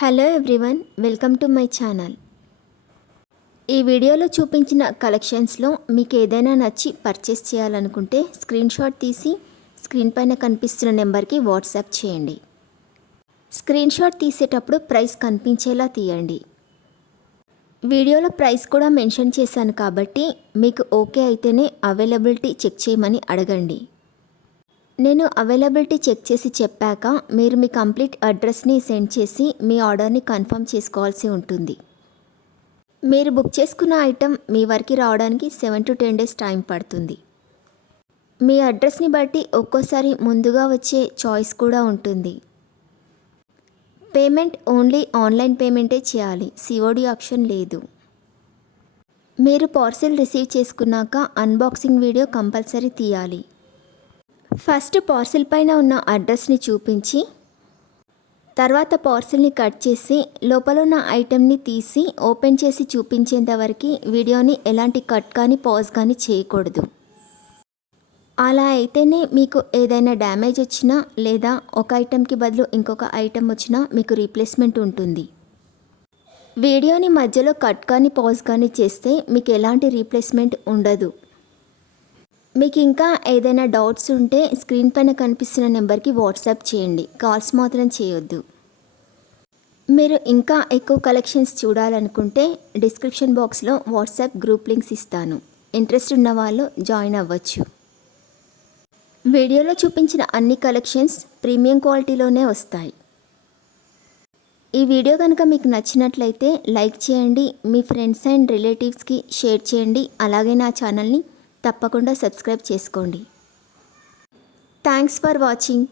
Hello everyone, welcome to my channel. ఈ వీడియోలో చూపించిన కలెక్షన్స్లో మీకు ఏదైనా నచ్చి పర్చేస్ చేయాలనుకుంటే స్క్రీన్ షాట్ తీసి స్క్రీన్ పైన కనిపిస్తున్న నెంబర్కి వాట్సాప్ చేయండి. స్క్రీన్ షాట్ తీసేటప్పుడు ప్రైస్ కనిపించేలా తీయండి. వీడియోలో ప్రైస్ కూడా మెన్షన్ చేశాను కాబట్టి మీకు ఓకే అయితేనే అవైలబిలిటీ చెక్ చేయమని అడగండి. నేను అవైలబిలిటీ చెక్ చేసి చెప్పాక మీరు మీ కంప్లీట్ అడ్రస్ని సెండ్ చేసి మీ ఆర్డర్ని కన్ఫర్మ్ చేసుకోవాల్సి ఉంటుంది. మీరు బుక్ చేసుకున్న ఐటెం మీ వరకు రావడానికి 7 to 10 days టైం పడుతుంది. మీ అడ్రస్ని బట్టి ఒక్కోసారి ముందుగా వచ్చే చాయిస్ కూడా ఉంటుంది. పేమెంట్ ఓన్లీ ఆన్లైన్ పేమెంటే చేయాలి, సిఓడి ఆప్షన్ లేదు. మీరు పార్సిల్ రిసీవ్ చేసుకున్నాక అన్బాక్సింగ్ వీడియో కంపల్సరీ తీయాలి. ఫస్ట్ పార్సిల్ పైన ఉన్న అడ్రస్ని చూపించి తర్వాత పార్సిల్ని కట్ చేసి లోపల ఉన్న ఐటెంని తీసి ఓపెన్ చేసి చూపించేంత వరకు వీడియోని ఎలాంటి కట్ కానీ పాజ్ కానీ చేయకూడదు. అలా అయితేనే మీకు ఏదైనా డ్యామేజ్ వచ్చినా లేదా ఒక ఐటెంకి బదులు ఇంకొక ఐటెం వచ్చినా మీకు రీప్లేస్మెంట్ ఉంటుంది. వీడియోని మధ్యలో కట్ కానీ పాజ్ కానీ చేస్తే మీకు ఎలాంటి రీప్లేస్మెంట్ ఉండదు. మీకు ఇంకా ఏదైనా డౌట్స్ ఉంటే స్క్రీన్ పైన కనిపిస్తున్న నెంబర్కి వాట్సాప్ చేయండి, కాల్స్ మాత్రం చేయొద్దు. మీరు ఇంకా ఎక్కువ కలెక్షన్స్ చూడాలనుకుంటే డిస్క్రిప్షన్ బాక్స్లో వాట్సాప్ గ్రూప్ లింక్స్ ఇస్తాను, ఇంట్రెస్ట్ ఉన్న వాళ్ళు జాయిన్ అవ్వచ్చు. వీడియోలో చూపించిన అన్ని కలెక్షన్స్ ప్రీమియం క్వాలిటీలోనే వస్తాయి. ఈ వీడియో కనుక మీకు నచ్చినట్లయితే లైక్ చేయండి, మీ ఫ్రెండ్స్ అండ్ రిలేటివ్స్కి షేర్ చేయండి. అలాగే నా ఛానల్ని తప్పకుండా సబ్స్క్రైబ్ చేసుకోండి. Thanks for watching.